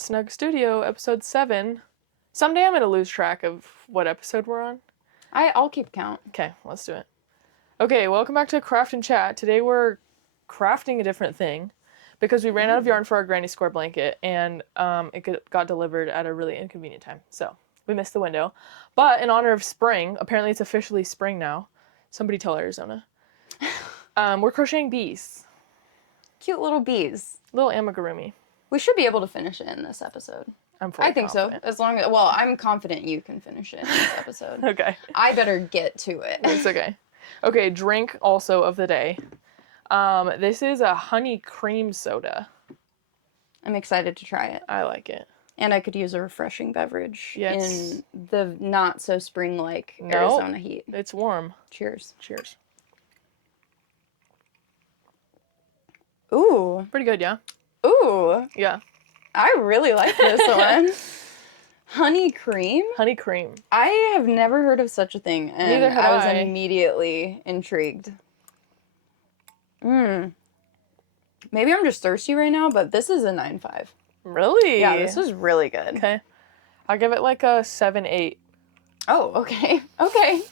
Snug Studio, episode 7. Someday I'm going to lose track of what episode we're on. I'll keep count. Okay, let's do it. Okay, welcome back to Craft and Chat. Today we're crafting a different thing because we ran out of yarn for our granny square blanket and it got delivered at a really inconvenient time. So we missed the window. But in honor of spring, apparently it's officially spring now. Somebody tell Arizona. We're crocheting bees. Cute little bees. Little amigurumi. We should be able to finish it in this episode. I think confident. So. As long as, I'm confident you can finish it in this episode. Okay. I better get to it. It's okay. Okay, drink also of the day. This is a honey cream soda. I'm excited to try it. I like it. And I could use a refreshing beverage in the not so spring-like Arizona heat. It's warm. Cheers. Cheers. Ooh. Pretty good, yeah? Ooh. Yeah. I really like this one. Honey cream? Honey cream. I have never heard of such a thing, and Neither have I was I. immediately intrigued. Maybe I'm just thirsty right now, but this is a 9.5. Really? Yeah, this is really good. Okay. I'll give it like a 7-8. Oh, okay. Okay.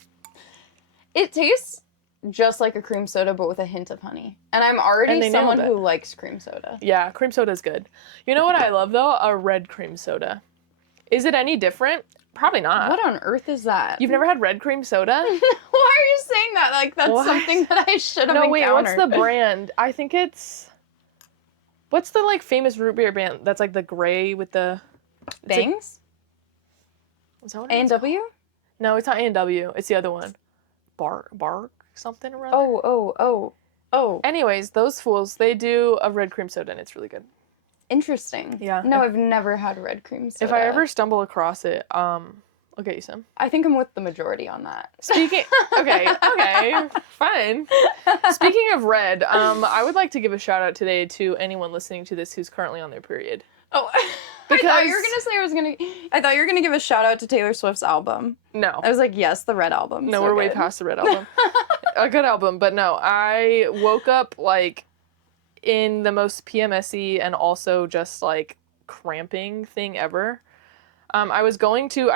It tastes just like a cream soda, but with a hint of honey. And I'm already someone who likes cream soda. Yeah, cream soda is good. You know what I love, though? A red cream soda. Is it any different? Probably not. What on earth is that? You've never had red cream soda? Why are you saying that? Like, that's something that I should have encountered. No, wait, what's the brand? I think it's... What's the, like, famous root beer brand that's, like, the gray with the... Bangs? Is that what it is? A&W? No, it's not A&W. It's the other one. Bark something or other. Oh. Anyways, those fools, they do a red cream soda and it's really good. Interesting. Yeah. No, I've never had red cream soda. If I ever stumble across it, I'll get you some. I think I'm with the majority on that. Okay, fine. Speaking of red, I would like to give a shout out today to anyone listening to this who's currently on their period. Oh, I thought you were gonna give a shout out to Taylor Swift's album. No. I was like, yes, the Red album. No, we're way past the Red album. A good album, but no. I woke up like in the most PMS-y and also just like cramping thing ever. I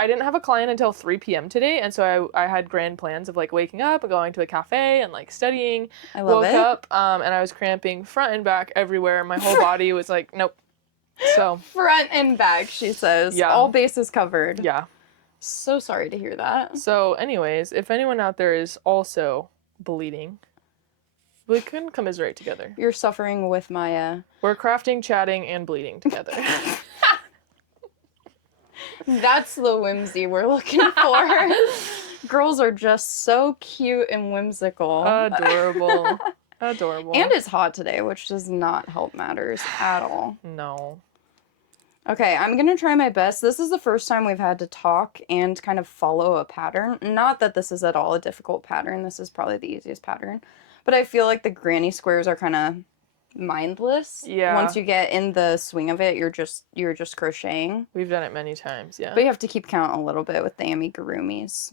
didn't have a client until 3 p.m. today, and so I had grand plans of like waking up and going to a cafe and like studying. I love it. Woke up, and I was cramping front and back everywhere. My whole body was like, nope. So front and back, she says. Yeah. All bases covered. Yeah. So sorry to hear that. So anyways, if anyone out there is also bleeding, we can commiserate together. You're suffering with my, We're crafting, chatting, and bleeding together. That's the whimsy we're looking for. Girls are just so cute and whimsical. Adorable. Adorable. And it's hot today, which does not help matters at all. No. Okay, I'm going to try my best. This is the first time we've had to talk and kind of follow a pattern. Not that this is at all a difficult pattern. This is probably the easiest pattern. But I feel like the granny squares are kind of mindless. Yeah. Once you get in the swing of it, you're just crocheting. We've done it many times, yeah. But you have to keep count a little bit with the amigurumis.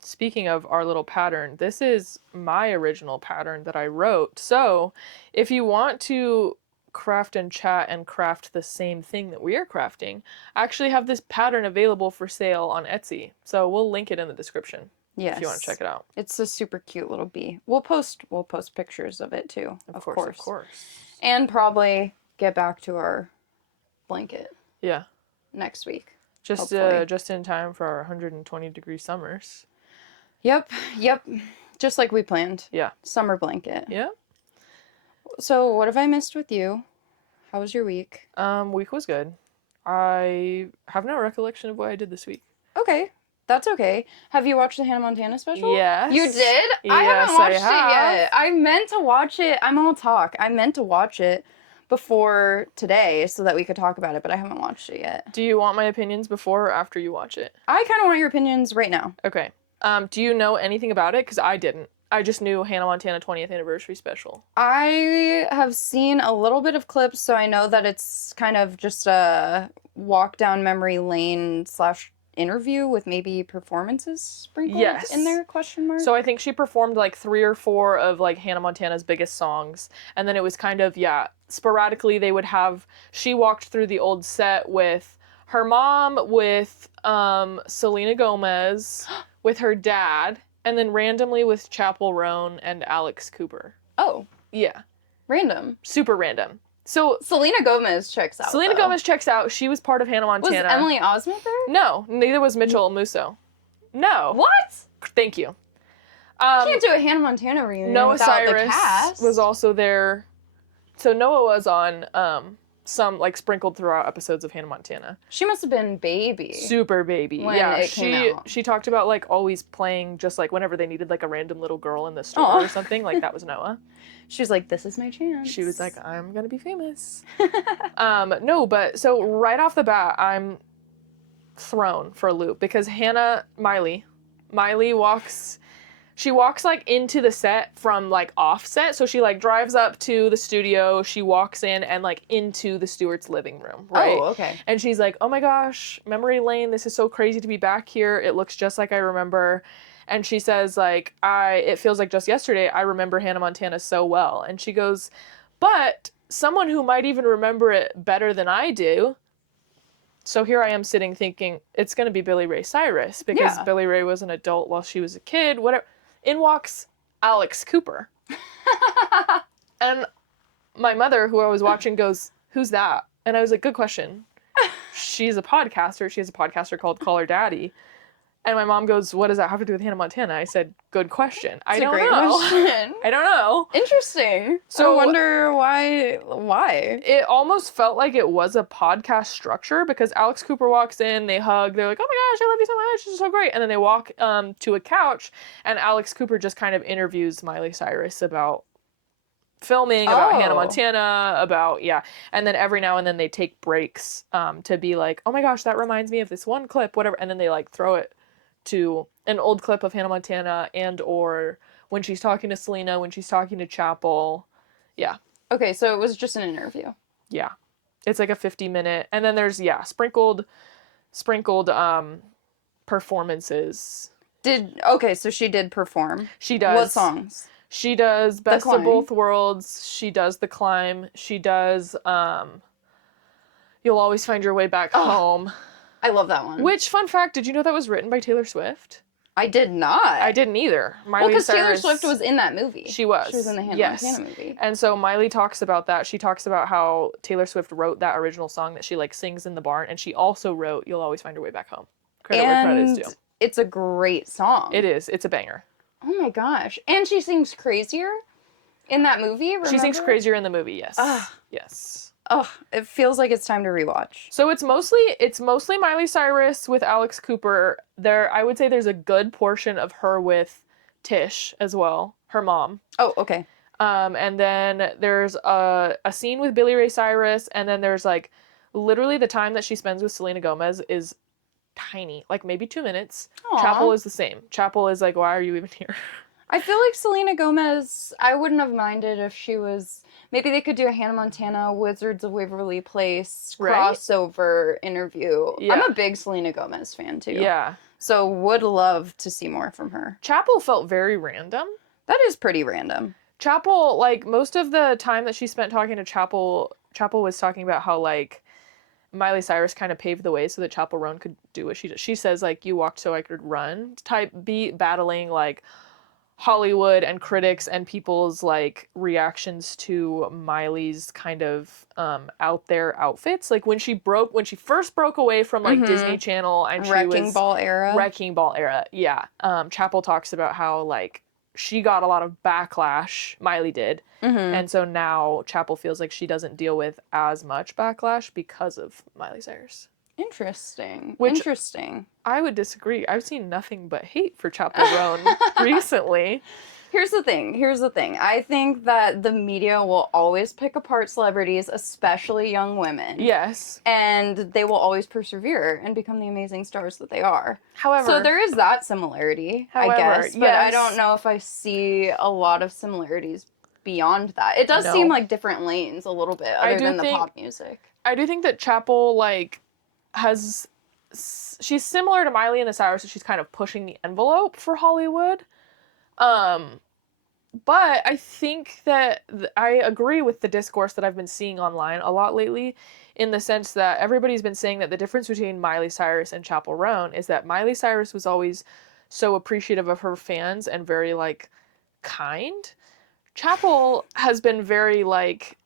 Speaking of our little pattern, this is my original pattern that I wrote. So if you want to craft and chat and craft the same thing that we are crafting, I actually have this pattern available for sale on Etsy. So we'll link it in the description. Yes. If you want to check it out. It's a super cute little bee. We'll post pictures of it too. Of course. And probably get back to our blanket. Yeah. Next week. Just in time for our 120-degree summers. Yep. Just like we planned. Yeah. Summer blanket. Yeah. So what have I missed with you? How was your week? Week was good. I have no recollection of what I did this week. Okay. That's okay. Have you watched the Hannah Montana special? Yes. You did? I haven't watched it yet. I meant to watch it. I'm gonna talk. I meant to watch it before today so that we could talk about it, but I haven't watched it yet. Do you want my opinions before or after you watch it? I kind of want your opinions right now. Okay. Do you know anything about it? Because I didn't. I just knew Hannah Montana 20th anniversary special. I have seen a little bit of clips, so I know that it's kind of just a walk down memory lane / interview with maybe performances sprinkled in there, question mark? So I think she performed like 3 or 4 of like Hannah Montana's biggest songs, and then it was kind of, sporadically they would have, she walked through the old set with her mom, with Selena Gomez, with her dad, and then randomly with Chapel Roan and Alex Cooper. Oh. Yeah. Random. Super random. So Selena Gomez checks out. Selena Gomez checks out. She was part of Hannah Montana. Was Emily Osment there? No, neither was Mitchell Musso. No. What? Thank you. Can't do a Hannah Montana reunion Noah without Cyrus the cast. was also there. So Noah was on some like sprinkled throughout episodes of Hannah Montana. She must have been baby. Super baby. When yeah, it came out. She talked about like always playing just like whenever they needed like a random little girl in the store or something, like that was Noah. She was like, this is my chance. She was like, I'm gonna be famous. No, but so right off the bat, I'm thrown for a loop because Miley walks like into the set from like offset. So she like drives up to the studio, she walks in and like into the Stewart's living room, right? Oh, okay. And she's like, oh my gosh, memory lane, this is so crazy to be back here. It looks just like I remember. And she says like, it feels like just yesterday, I remember Hannah Montana so well. And she goes, but someone who might even remember it better than I do. So here I am sitting thinking it's going to be Billy Ray Cyrus because Billy Ray was an adult while she was a kid, whatever. In walks Alex Cooper. And my mother, who I was watching, goes, who's that? And I was like, good question. She's a podcaster. She has a podcaster called Call Her Daddy. And my mom goes, what does that have to do with Hannah Montana? I said, good question. I don't know. Question. I don't know. Interesting. So I wonder why. It almost felt like it was a podcast structure because Alex Cooper walks in, they hug, they're like, oh my gosh, I love you so much, this is so great. And then they walk to a couch and Alex Cooper just kind of interviews Miley Cyrus about filming, about Hannah Montana, about, and then every now and then they take breaks to be like, oh my gosh, that reminds me of this one clip, whatever, and then they like throw it to an old clip of Hannah Montana and or when she's talking to Selena, when she's talking to Chapel. Yeah. Okay, so it was just an interview. Yeah. It's like a 50-minute, and then there's, sprinkled performances. So she did perform. She does. What songs? She does Best of Both Worlds. She does The Climb. She does You'll Always Find Your Way Back Home. I love that one. Which, fun fact, did you know that was written by Taylor Swift? I did not. I didn't either. Because Taylor Swift was in that movie. She was. She was in the Hannah Montana movie. And so Miley talks about that. She talks about how Taylor Swift wrote that original song that she like sings in the barn, and she also wrote You'll Always Find Your Way Back Home. Credit where credit is due. It's a great song. It is. It's a banger. Oh my gosh. And she sings Crazier in that movie, remember? She sings Crazier in the movie, yes. Yes. Oh, it feels like it's time to rewatch. So it's mostly Miley Cyrus with Alex Cooper. I would say there's a good portion of her with Tish as well, her mom. Oh, okay. And then there's a scene with Billy Ray Cyrus, and then there's like literally the time that she spends with Selena Gomez is tiny, like maybe 2 minutes. Aww. Chapel is the same. Chapel is like, why are you even here? I feel like Selena Gomez, I wouldn't have minded if she was... Maybe they could do a Hannah Montana, Wizards of Waverly Place crossover interview. Yeah. I'm a big Selena Gomez fan, too. Yeah. So would love to see more from her. Chapel felt very random. That is pretty random. Chapel, like, most of the time that she spent talking to Chapel was talking about how, like, Miley Cyrus kind of paved the way so that Chapel Roan could do what she did. She says, like, you walked so I could run type beat, battling, like, Hollywood and critics and people's like reactions to Miley's kind of out there outfits. Like when she first broke away from like Disney Channel and she was Wrecking Ball era. Yeah. Chapel talks about how like she got a lot of backlash, Miley did. And so now Chapel feels like she doesn't deal with as much backlash because of Miley Cyrus. Interesting. I would disagree. I've seen nothing but hate for Chapel Roan recently. Here's the thing. I think that the media will always pick apart celebrities, especially young women. Yes. And they will always persevere and become the amazing stars that they are. However... So there is that similarity, I guess. But I don't know if I see a lot of similarities beyond that. It does seem like different lanes a little bit, other than the pop music. I do think that Chapel, like... she's similar to Miley in the Cyrus, that she's kind of pushing the envelope for Hollywood. But I think that I agree with the discourse that I've been seeing online a lot lately, in the sense that everybody's been saying that the difference between Miley Cyrus and Chappell Roan is that Miley Cyrus was always so appreciative of her fans and very like kind. Chappell has been very like,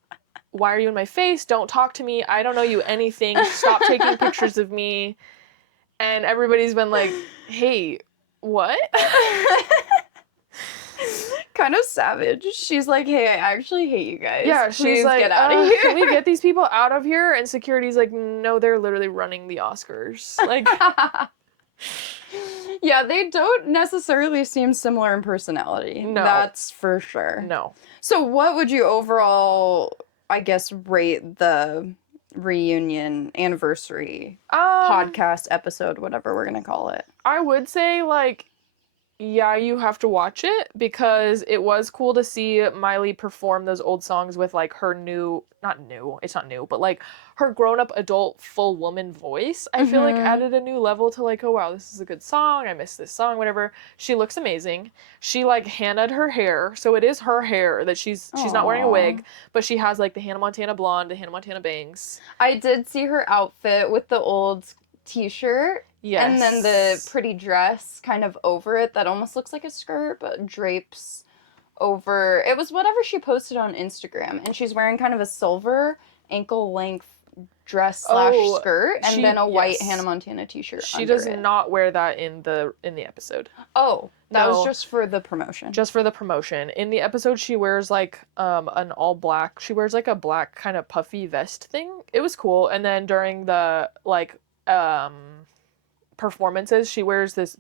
why are you in my face? Don't talk to me. I don't know you anything. Stop taking pictures of me. And everybody's been like, hey, what? Kind of savage. She's like, hey, I actually hate you guys. Yeah, Please she's like, get out of here. can we get these people out of here? And security's like, no, they're literally running the Oscars. Like, Yeah, they don't necessarily seem similar in personality. No. That's for sure. no. So what would you overall, I guess, rate the reunion anniversary podcast episode, whatever we're going to call it? I would say, like, yeah, you have to watch it because it was cool to see Miley perform those old songs with like her it's not new, but like her grown-up adult full woman voice. I feel like added a new level to like, oh wow, this is a good song. I miss this song, whatever. She looks amazing. She like Hannah'd her hair, so it is her hair that she's not wearing a wig, but she has like the Hannah Montana blonde, the Hannah Montana bangs. I did see her outfit with the old t-shirt. Yes. And then the pretty dress kind of over it that almost looks like a skirt, but drapes over. It was whatever she posted on Instagram. And she's wearing kind of a silver ankle-length dress slash skirt and then a white Hannah Montana t-shirt She does not wear that in the episode. Oh, that was just for the promotion. Just for the promotion. In the episode, she wears like an all black. She wears like a black kind of puffy vest thing. It was cool. And then during the like performances, she wears this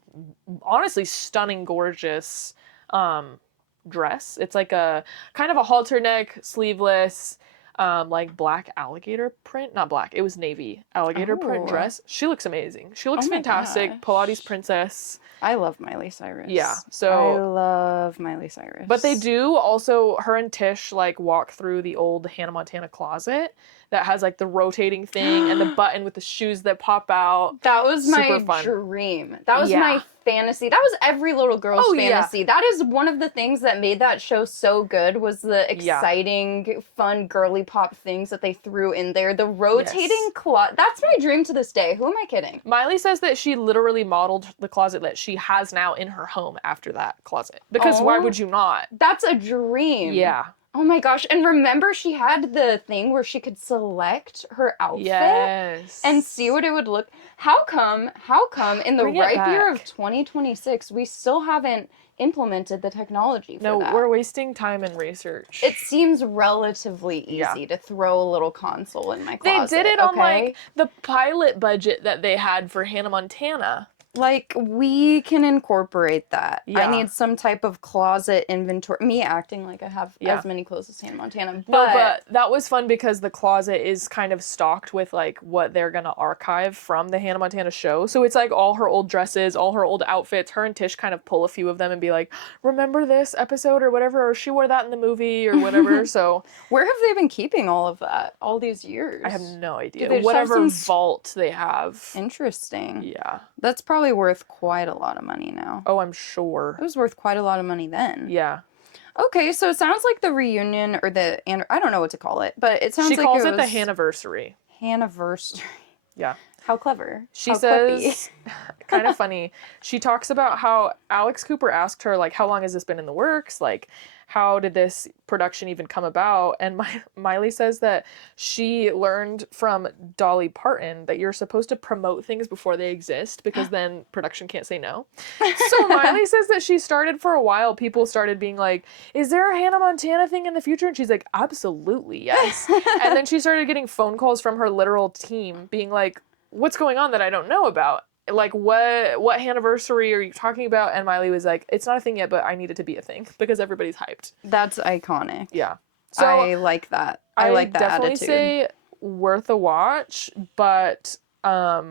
honestly stunning, gorgeous dress. It's like a kind of a halter neck, sleeveless, like black alligator print. Not black, it was navy alligator print dress. She looks amazing. She looks fantastic. Pilates princess. I love Miley Cyrus. Yeah, so I love Miley Cyrus. But they do also, her and Tish like walk through the old Hannah Montana closet that has like the rotating thing and the button with the shoes that pop out. That was my dream. That was my fantasy. That was every little girl's fantasy. Yeah. That is one of the things that made that show so good, was the exciting, fun, girly pop things that they threw in there. The rotating closet. That's my dream to this day. Who am I kidding? Miley says that she literally modeled the closet that she has now in her home after that closet. Because why would you not? That's a dream. Yeah. Oh my gosh. And remember, she had the thing where she could select her outfit and see what it would look. How come in the ripe year of 2026, we still haven't implemented the technology for that? No, we're wasting time and research. It seems relatively easy to throw a little console in my closet. They did it on like the pilot budget that they had for Hannah Montana. Like, we can incorporate that. Yeah. I need some type of closet inventory. Me acting like I have as many clothes as Hannah Montana. But that was fun because the closet is kind of stocked with, like, what they're going to archive from the Hannah Montana show. So it's, like, all her old dresses, all her old outfits. Her and Tish kind of pull a few of them and be like, remember this episode or whatever, or she wore that in the movie or whatever. So where have they been keeping all of that all these years? I have no idea. Whatever vault they have. Interesting. Yeah. That's probably worth quite a lot of money now. Oh, I'm sure. It was worth quite a lot of money then. Yeah. Okay, so it sounds like the reunion or I don't know what to call it, but it sounds like she calls it the Hanniversary. Hanniversary. Yeah. How clever. She says, kind of funny, she talks about how Alex Cooper asked her, like, how long has this been in the works? Like, how did this production even come about? And Miley says that she learned from Dolly Parton that you're supposed to promote things before they exist because then production can't say no. So Miley says that she started for a while. People started being like, is there a Hannah Montana thing in the future? And she's like, absolutely, yes. And then she started getting phone calls from her literal team being like, what's going on that I don't know about? Like, what anniversary are you talking about? And Miley was like, it's not a thing yet, but I need it to be a thing because everybody's hyped. That's iconic. Yeah. So I like that. I like that definitely attitude. say worth a watch, but I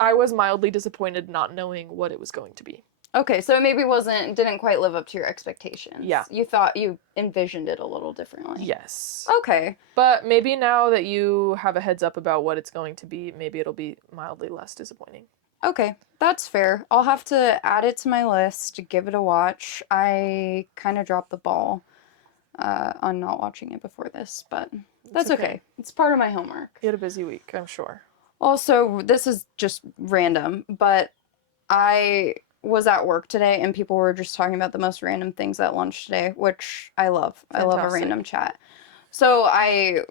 was mildly disappointed not knowing what it was going to be. Okay, so it maybe didn't quite live up to your expectations. Yeah. You envisioned it a little differently. Yes. Okay. But maybe now that you have a heads up about what it's going to be, maybe it'll be mildly less disappointing. Okay, that's fair. I'll have to add it to my list, give it a watch. I kind of dropped the ball on not watching it before this, but that's okay. It's part of my homework. You had a busy week, I'm sure. Also, this is just random, but I was at work today and people were just talking about the most random things at lunch today, which I love. I love a random chat. So I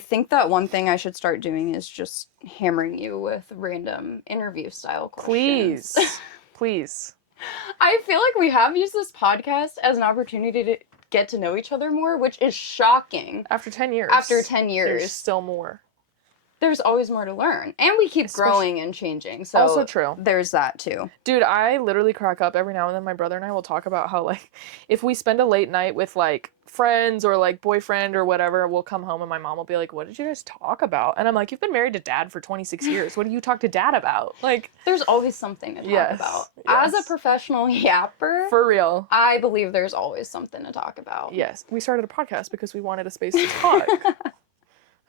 think that one thing I should start doing is just hammering you with random interview style questions. Please. I feel like we have used this podcast as an opportunity to get to know each other more, which is shocking. After 10 years. There's still more. There's always more to learn. And we keep growing and changing. So also true. There's that too. Dude, I literally crack up every now and then. My brother and I will talk about how, like, if we spend a late night with, like, friends or, like, boyfriend or whatever, we'll come home and my mom will be like, what did you guys talk about? And I'm like, you've been married to dad for 26 years. What do you talk to dad about? Like, there's always something to talk about. Yes. As a professional yapper. For real. I believe there's always something to talk about. Yes. We started a podcast because we wanted a space to talk.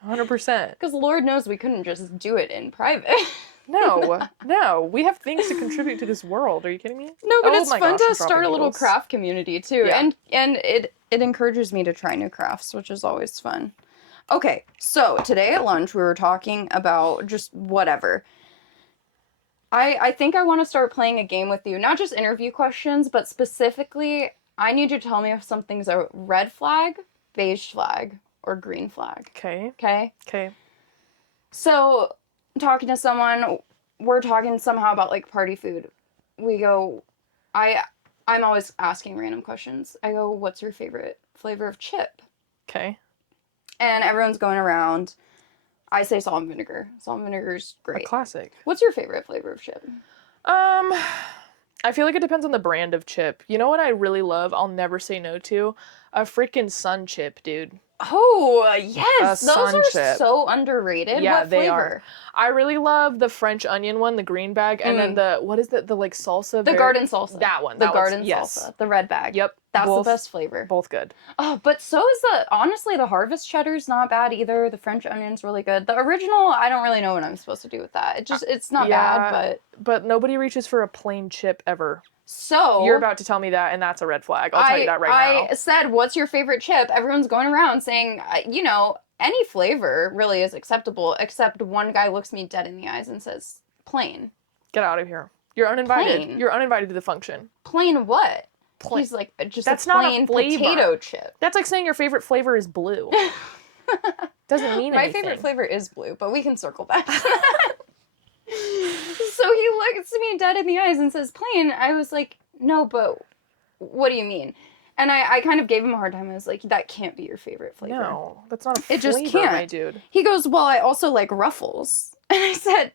100%. Because Lord knows we couldn't just do it in private. No. We have things to contribute to this world. Are you kidding me? No, but it's fun to start a little craft community too. Yeah. And it encourages me to try new crafts, which is always fun. Okay, so today at lunch we were talking about just whatever. I think I want to start playing a game with you. Not just interview questions, but specifically, I need you to tell me if something's a red flag, beige flag, or green flag. Okay? So, talking to someone, we're talking somehow about, like, party food. We go, I'm always asking random questions. I go, what's your favorite flavor of chip? Okay. And everyone's going around. I say salt and vinegar. Salt and vinegar's great. A classic. What's your favorite flavor of chip? I feel like it depends on the brand of chip. You know what I really love? I'll never say no to? A freaking Sun chip, dude. Oh, yes. Those are chip. So underrated. Yeah, what flavor? They are. I really love the French onion one, the green bag, and then what is the like salsa? The garden salsa. That one. The garden salsa. The red bag. Yep. That's the best flavor. Both good. Oh, but so is honestly, the harvest cheddar's not bad either. The French onion's really good. The original, I don't really know what I'm supposed to do with that. It's not bad, but nobody reaches for a plain chip ever. So you're about to tell me that, and that's a red flag. I'll tell you that right now. I said, what's your favorite chip? Everyone's going around saying, any flavor really is acceptable, except one guy looks me dead in the eyes and says, plain. Get out of here. You're uninvited. Plain. You're uninvited to the function. Plain what? He's like, just that's a plain not a potato chip. That's like saying your favorite flavor is blue. Doesn't mean anything. My favorite flavor is blue, but we can circle back. So he looks me dead in the eyes and says, plain. I was like, no, but what do you mean? And I kind of gave him a hard time. I was like, that can't be your favorite flavor. No, that's not a flavor, it just can't. My dude. He goes, well, I also like Ruffles. And I said,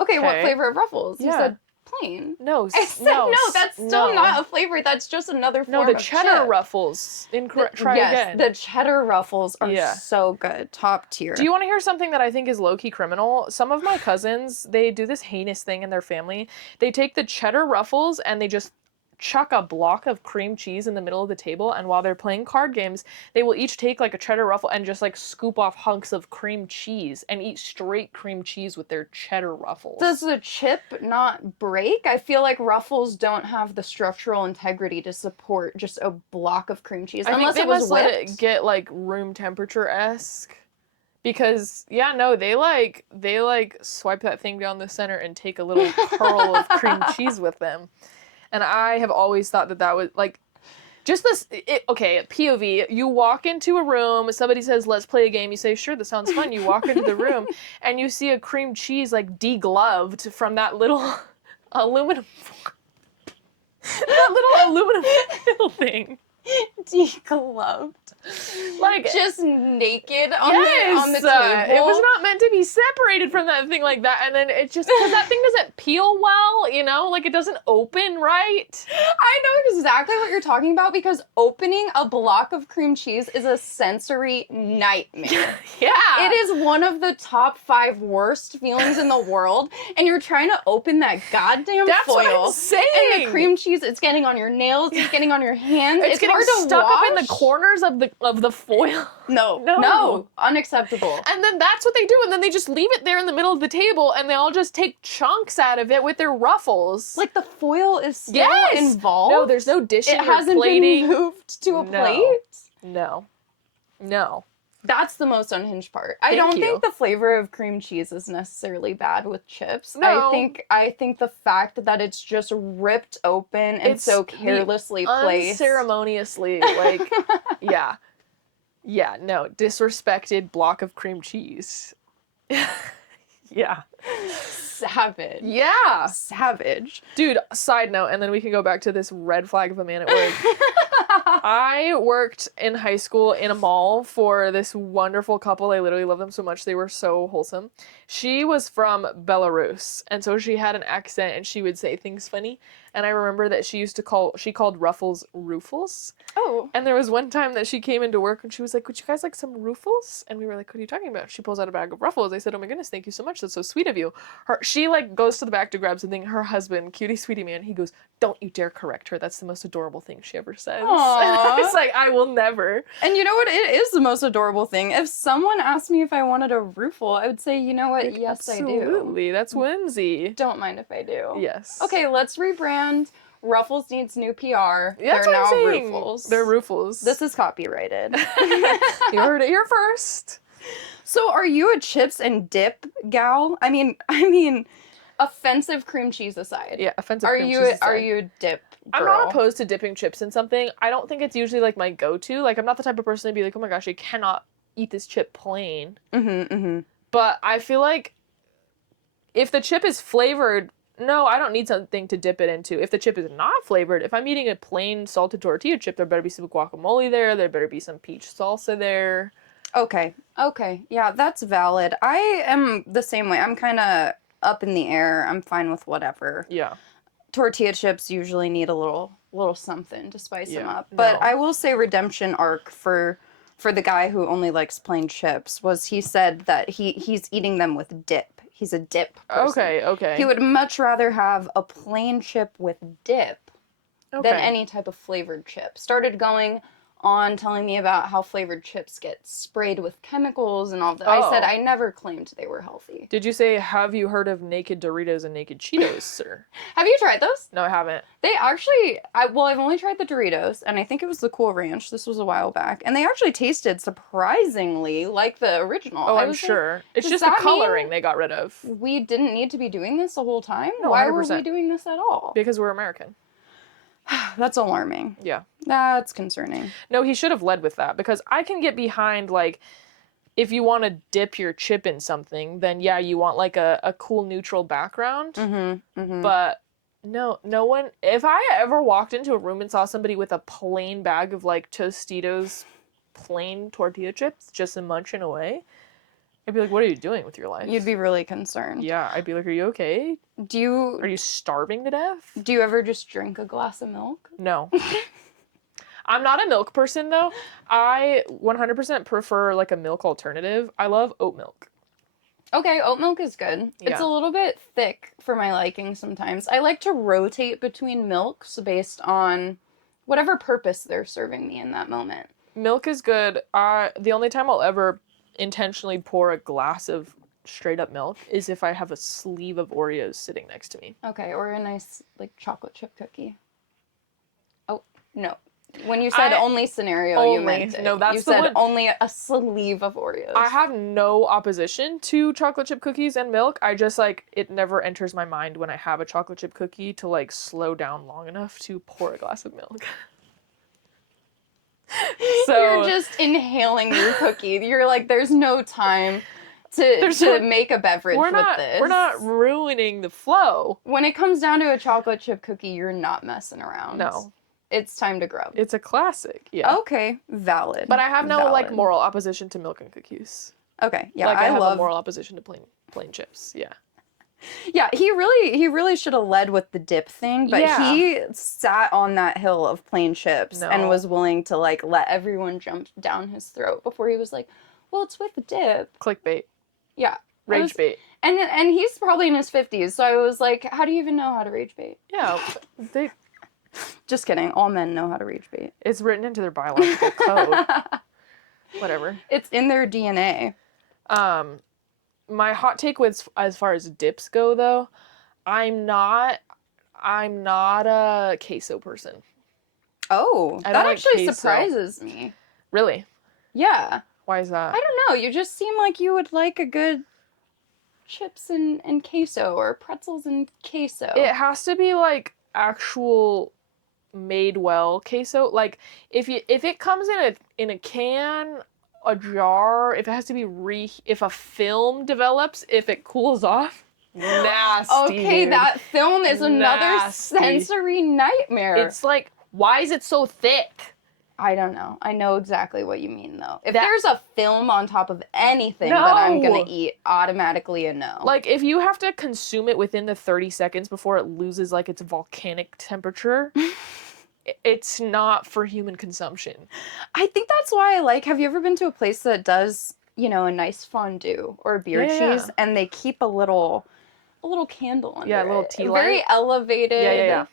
okay, what flavor of Ruffles? He said, plain. No, I said, no, that's still not a flavor. That's just another form of chip. No, the cheddar Ruffles. Try again. The cheddar Ruffles are so good. Top tier. Do you want to hear something that I think is low-key criminal? Some of my cousins, they do this heinous thing in their family. They take the cheddar Ruffles and they just chuck a block of cream cheese in the middle of the table, and while they're playing card games, they will each take like a cheddar Ruffle and just like scoop off hunks of cream cheese and eat straight cream cheese with their cheddar Ruffles. Does the chip not break? I feel like Ruffles don't have the structural integrity to support just a block of cream cheese, unless it was whipped. Let it get like room temperature-esque. Because, they swipe that thing down the center and take a little curl of cream cheese with them. And I have always thought that was, like, just this, POV, you walk into a room, somebody says, let's play a game, you say, sure, that sounds fun, you walk into the room, and you see a cream cheese, like, degloved from that little aluminum foil thing. Degloved. Like, just naked on the table. It was not meant to be separated from that thing like that, and then it just, because that thing doesn't peel well, like it doesn't open right. I know exactly what you're talking about, because opening a block of cream cheese is a sensory nightmare. Yeah. It is one of the top 5 worst feelings in the world, and you're trying to open that goddamn foil. That's what I'm saying. And the cream cheese, it's getting on your nails, it's getting on your hands. It's getting getting hard to stuck up in the wash. corners of the foil. No, unacceptable. And then that's what they do, and then they just leave it there in the middle of the table, and they all just take chunks out of it with their ruffles. Like the foil is still Yes! involved. No, there's no dishing It or hasn't plating. been moved to a plate. No. That's the most unhinged part. I don't think the flavor of cream cheese is necessarily bad with chips. No. I think the fact that it's just ripped open and It's so carelessly placed. Unceremoniously, like, yeah. Yeah, no, disrespected block of cream cheese. Yeah. Savage. Yeah. Savage. Dude, side note, and then we can go back to this red flag of a man at work. I worked in high school in a mall for this wonderful couple. I literally love them so much. They were so wholesome. She was from Belarus, and so she had an accent, and she would say things funny. And I remember that she called Ruffles Roofles. Oh. And there was one time that she came into work and she was like, would you guys like some Ruffles? And we were like, what are you talking about? She pulls out a bag of Ruffles. I said, oh my goodness, thank you so much. That's so sweet of you. She like goes to the back to grab something. Her husband, cutie sweetie man, he goes, don't you dare correct her. That's the most adorable thing she ever says. Aww. It's like, I will never. And you know what? It is the most adorable thing. If someone asked me if I wanted a Ruffle, I would say, you know what? Yes, I do. Absolutely. That's whimsy. Don't mind if I do. Yes. Okay, let's rebrand. Ruffles needs new PR. That's They're what now I'm saying. Ruffles. They're Ruffles. This is copyrighted. You heard it here first. So are you a chips and dip gal? I mean, offensive cream cheese aside. Yeah, offensive Are cream you cheese aside. are you a dip girl? I'm not opposed to dipping chips in something. I don't think it's usually like my go-to. Like I'm not the type of person to be like, oh my gosh, I cannot eat this chip plain. But I feel like if the chip is flavored, no, I don't need something to dip it into. If the chip is not flavored, if I'm eating a plain salted tortilla chip, there better be some guacamole there. There better be some peach salsa there. Okay. Yeah, that's valid. I am the same way. I'm kind of up in the air. I'm fine with whatever. Yeah. Tortilla chips usually need a little something to spice them up. No. But I will say redemption arc for the guy who only likes plain chips was he said that he's eating them with dip. He's a dip person. Okay. He would much rather have a plain chip with dip than any type of flavored chip. Started going on telling me about how flavored chips get sprayed with chemicals and all that. I said I never claimed they were healthy. Did you say, have you heard of naked Doritos and naked Cheetos, sir? Have you tried those? No, I haven't. They actually, I've only tried the Doritos, and I think it was the Cool Ranch. This was a while back. And they actually tasted surprisingly like the original. Oh, I'm sure. It's just the coloring they got rid of. We didn't need to be doing this the whole time? No, Why 100%. were we doing this at all? Because we're American. That's alarming. Yeah. That's concerning. No, he should have led with that, because I can get behind, like, if you want to dip your chip in something, then yeah, you want like a cool neutral background. But no one, if I ever walked into a room and saw somebody with a plain bag of like Tostitos plain tortilla chips just munching away, I'd be like, what are you doing with your life? You'd be really concerned. Yeah, I'd be like, are you okay? Are you starving to death? Do you ever just drink a glass of milk? No. I'm not a milk person, though. I 100% prefer, like, a milk alternative. I love oat milk. Okay, oat milk is good. Yeah. It's a little bit thick for my liking sometimes. I like to rotate between milks based on whatever purpose they're serving me in that moment. Milk is good. The only time I'll ever intentionally pour a glass of straight-up milk is if I have a sleeve of Oreos sitting next to me. Okay, or a nice, like, chocolate chip cookie. Oh, no. When you said only scenario, you meant it. No, that's you the said one. only a sleeve of Oreos. I have no opposition to chocolate chip cookies and milk. I just, like, it never enters my mind when I have a chocolate chip cookie to, like, slow down long enough to pour a glass of milk. So you're just inhaling your cookie. You're like, there's no time to make a beverage with this. We're not ruining the flow. When it comes down to a chocolate chip cookie, you're not messing around. No. It's time to grub. It's a classic, yeah. Okay, valid. But I have no like moral opposition to milk and cookies. Okay, yeah, like I have a moral opposition to plain chips. Yeah. Yeah, he really should have led with the dip thing, but he sat on that hill of plain chips and was willing to like let everyone jump down his throat before he was like, "Well, it's with the dip." Clickbait. Yeah. Rage bait. And he's probably in his 50s, so I was like, "How do you even know how to rage bait?" Yeah, Just kidding. All men know how to rage bait. It's written into their biological code. Whatever. It's in their DNA. My hot take was as far as dips go, though, I'm not a queso person. Oh, I that don't like actually queso. surprises me. Really? Yeah. Why is that? I don't know. You just seem like you would like a good chips and queso or pretzels and queso. It has to be like actual made well queso. Like if it comes in a can, a jar, if it has to be if a film develops, if it cools off, nasty. Okay, dude. that film is another Nasty. sensory nightmare. It's like, why is it so thick? I don't know. I know exactly what you mean, though. If That- there's a film on top of anything No. that I'm gonna eat, automatically a no. Like if you have to consume it within the 30 seconds before it loses like its volcanic temperature, it's not for human consumption. I think that's why I like. Have you ever been to a place that does, a nice fondue or a beer Yeah. cheese, and they keep a little candle under Yeah, a little it? tea Very light. elevated. Yeah.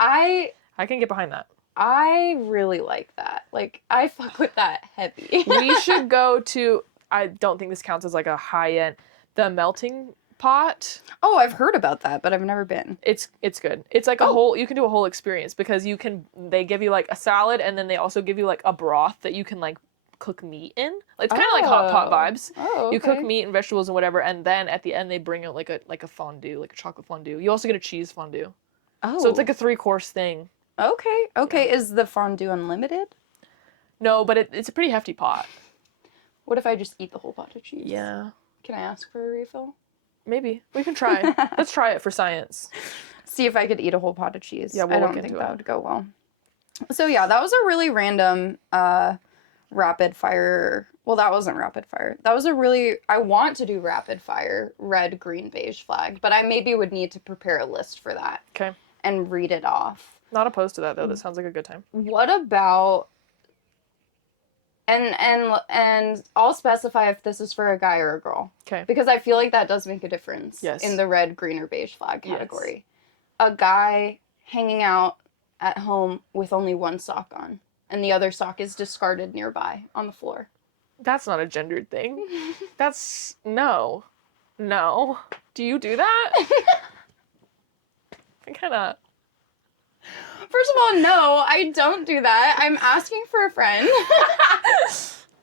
I can get behind that. really like that. Like, I fuck with that heavy. We should go to, I don't think this counts as like a high-end, the melting pot. Oh, I've heard about that, but I've never been. It's good. It's like you can do a whole experience because they give you like a salad and then they also give you like a broth that you can like cook meat in. Like, it's kind of like hot pot vibes. Oh, okay. You cook meat and vegetables and whatever, and then at the end they bring out like a fondue, like a chocolate fondue. You also get a cheese fondue. Oh. So it's like a 3-course thing. Okay. Okay. Is the fondue unlimited? No, but it's a pretty hefty pot. What if I just eat the whole pot of cheese? Yeah. Can I ask for a refill? Maybe. We can try. Let's try it for science. See if I could eat a whole pot of cheese. Yeah, we'll I look don't think into that it. would go well. So yeah, that was a really random rapid fire. Well, that wasn't rapid fire. That was I want to do rapid fire, red, green, beige flag, but I maybe would need to prepare a list for that. Okay. And read it off. Not opposed to that though. That sounds like a good time. What about and I'll specify if this is for a guy or a girl. Okay. Because I feel like that does make a difference Yes. in the red, green, or beige flag category. Yes. A guy hanging out at home with only one sock on, and the other sock is discarded nearby on the floor. That's not a gendered thing. That's no. Do you do that? I kind of. First of all, no, I don't do that. I'm asking for a friend.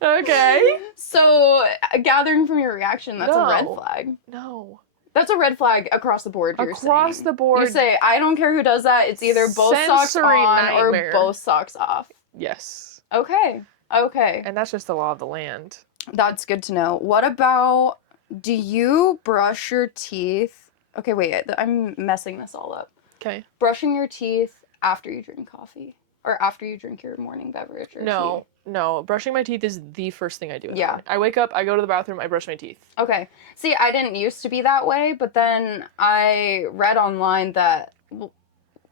Okay. So, gathering from your reaction, that's a red flag. No. That's a red flag across the board. Across the board. You say, I don't care who does that. It's either both socks on nightmare. or both socks off. Yes. Okay. And that's just the law of the land. That's good to know. What about, do you brush your teeth? Okay, wait, I'm messing this all up. Okay. Brushing your teeth after you drink coffee or after you drink your morning beverage or tea. No. Brushing my teeth is the first thing I do. Yeah. I wake up, I go to the bathroom, I brush my teeth. Okay. See, I didn't used to be that way, but then I read online that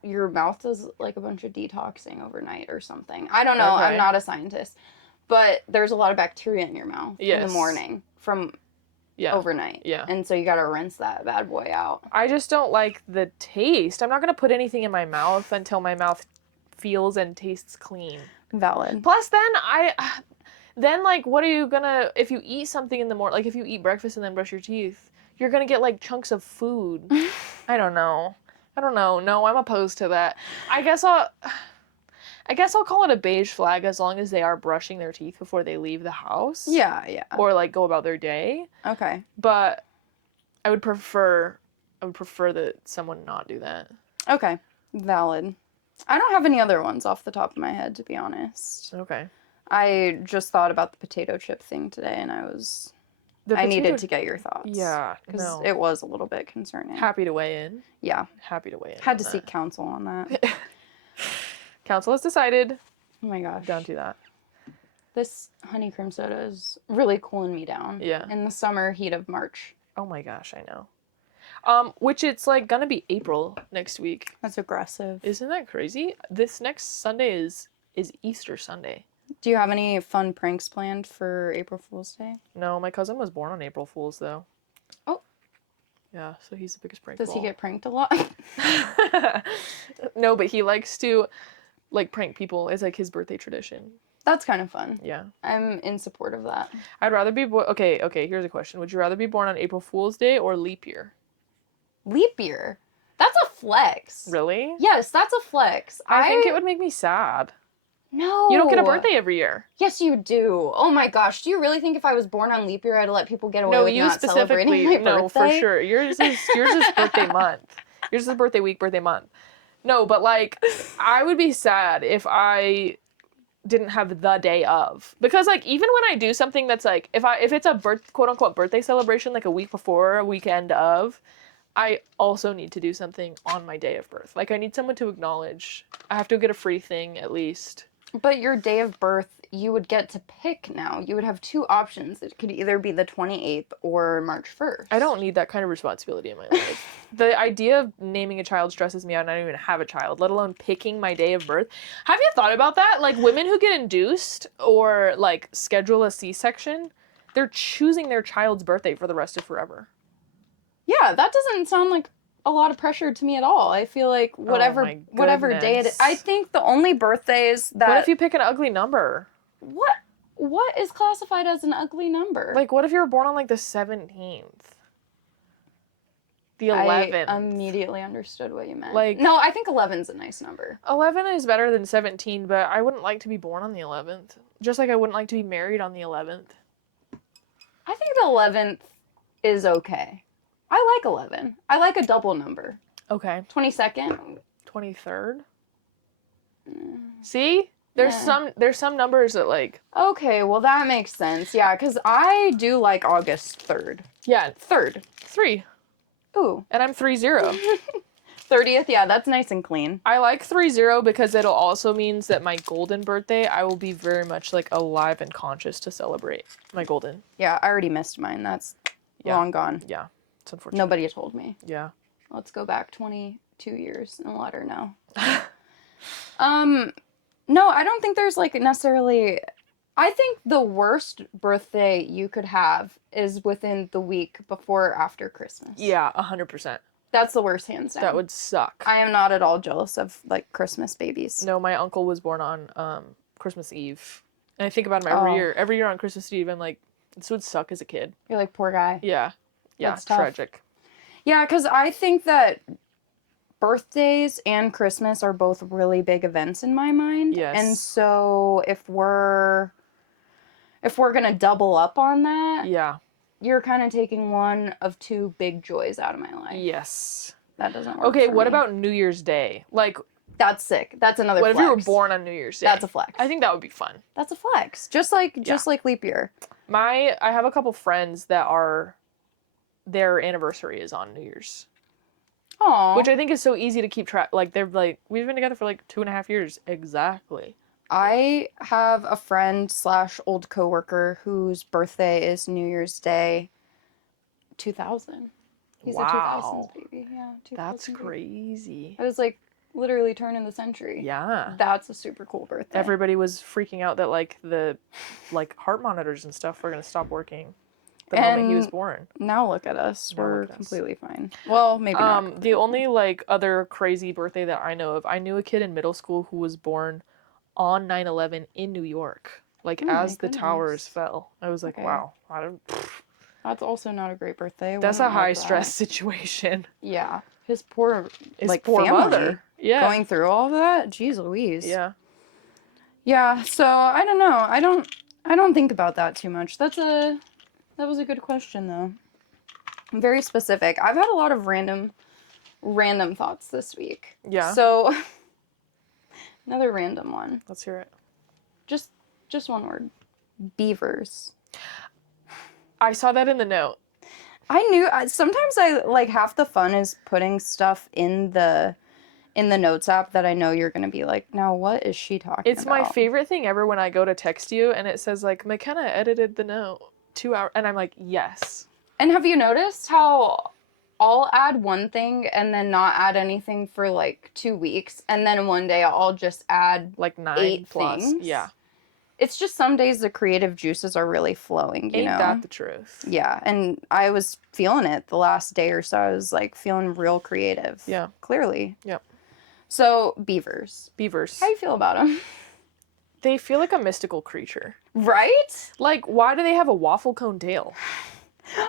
your mouth does like a bunch of detoxing overnight or something. I don't know. Okay. I'm not a scientist. But there's a lot of bacteria in your mouth in the morning from overnight. Yeah. And so you got to rinse that bad boy out. I just don't like the taste. I'm not going to put anything in my mouth until my mouth feels and tastes clean. Valid. Plus then like what are you going to, if you eat something in the morning, like if you eat breakfast and then brush your teeth, you're going to get like chunks of food. I don't know. No, I'm opposed to that. I guess I'll call it a beige flag as long as they are brushing their teeth before they leave the house. Yeah. Or like go about their day. Okay. But I would prefer that someone not do that. Okay. Valid. I don't have any other ones off the top of my head, to be honest. Okay. I just thought about the potato chip thing today, and I needed to get your thoughts. Yeah, because it was a little bit concerning. Happy to weigh in. Yeah. Happy to weigh in. Had to seek counsel on that. Council has decided. Oh my gosh. Don't do that. This honey cream soda is really cooling me down. Yeah. In the summer heat of March. Oh my gosh, I know. Which it's like gonna be April next week. That's aggressive. Isn't that crazy? This next Sunday is Easter Sunday. Do you have any fun pranks planned for April Fool's Day? No, my cousin was born on April Fool's though. Oh. Yeah, so he's the biggest prank Does he ball. get pranked a lot? No, but he likes to, like, prank people. It's, like, his birthday tradition. That's kind of fun. Yeah. I'm in support of that. I'd rather be okay, here's a question. Would you rather be born on April Fool's Day or leap year? Leap year. That's a flex. Really? Yes, that's a flex. I think it would make me sad. No. You don't get a birthday every year. Yes, you do. Oh my gosh. Do you really think if I was born on leap year, I'd let people get away with you not celebrating my birthday? No, for sure. Yours is birthday month. Yours is birthday week, birthday month. No, but like, I would be sad if I didn't have the day of, because like even when I do something that's like if it's a quote unquote birthday celebration like a week before, a weekend of, I also need to do something on my day of birth. Like I need someone to acknowledge. I have to get a free thing at least. But your day of birth, you would get to pick now. You would have two options. It could either be the 28th or March 1st. I don't need that kind of responsibility in my life. The idea of naming a child stresses me out, and I don't even have a child, let alone picking my day of birth. Have you thought about that? Like women who get induced or like schedule a C-section, they're choosing their child's birthday for the rest of forever. Yeah, that doesn't sound like a lot of pressure to me at all. I feel like whatever day it is. I think the only birthdays that... What if you pick an ugly number? What is classified as an ugly number? Like, what if you were born on, like, the 17th? The 11th? I immediately understood what you meant. Like... No, I think 11's a nice number. 11 is better than 17, but I wouldn't like to be born on the 11th. Just like I wouldn't like to be married on the 11th. I think the 11th is okay. I like 11. I like a double number. Okay. 22nd? 23rd? See? There's some numbers that like... Okay, well that makes sense. Yeah, because I do like August 3rd. Yeah, 3rd. 3. Ooh. And I'm 3-0. 30th, yeah, that's nice and clean. I like 3-0 because it'll also means that my golden birthday, I will be very much like alive and conscious to celebrate my golden. Yeah, I already missed mine. That's long gone. Yeah, it's unfortunate. Nobody told me. Yeah. Let's go back 22 years and let her know. No, I don't think there's like necessarily... I think the worst birthday you could have is within the week before or after Christmas. Yeah, 100%. That's the worst, hands down. That would suck. I am not at all jealous of like Christmas babies. No, my uncle was born on Christmas Eve. And I think about him every year. Every year on Christmas Eve, I'm like, this would suck as a kid. You're like, poor guy. Yeah. Yeah, That's tough. tragic. Yeah, because I think that birthdays and Christmas are both really big events in my mind. Yes. And so if we're gonna double up on that, Yeah. you're kind of taking one of two big joys out of my life. Yes. That doesn't work. Okay, for what me. about New Year's Day? Like, That's sick. That's another what flex. if you were born on New Year's Day? That's a flex. I think that would be fun. That's a flex. Just like leap year. I have a couple friends that their anniversary is on New Year's. Aww. Which I think is so easy to keep track. Like, they're like, we've been together for like 2.5 years. Exactly. I have a friend / old coworker whose birthday is New Year's Day 2000. He's a 2000s baby. Yeah, 2000 That's baby. crazy. I was like literally turning the century. Yeah. That's a super cool birthday. Everybody was freaking out that like the heart monitors and stuff were going to stop working the moment he was born. Now look at us. Now We're look at us. completely fine. Well, maybe not. The only like other crazy birthday that I know of, I knew a kid in middle school who was born on 9/11 in New York, like as the towers fell. I was like, wow, That's also not a great birthday. That's a high stress situation. Yeah, his poor poor family mother. Yeah, going through all of that. Jeez Louise. Yeah. Yeah. So I don't know. I don't think about that too much. That was a good question though. Very specific. I've had a lot of random thoughts this week. Yeah. So another random one. Let's hear it. Just one word. Beavers. I saw that in the note. I knew. Sometimes I like half the fun is putting stuff in the notes app that I know you're gonna be like, now what is she talking about? It's my favorite thing ever when I go to text you and it says like McKenna edited the note 2 hours, and I'm like, yes. And have you noticed how I'll add one thing and then not add anything for like 2 weeks, and then one day I'll just add like 9 8 plus. things? Yeah. It's just some days the creative juices are really flowing, you Ain't know? that the truth? Yeah, and I was feeling it the last day or so. I was like feeling real creative. Yeah. Clearly. Yep. So, beavers. Beavers. How do you feel about them? They feel like a mystical creature. Right? Like, why do they have a waffle cone tail?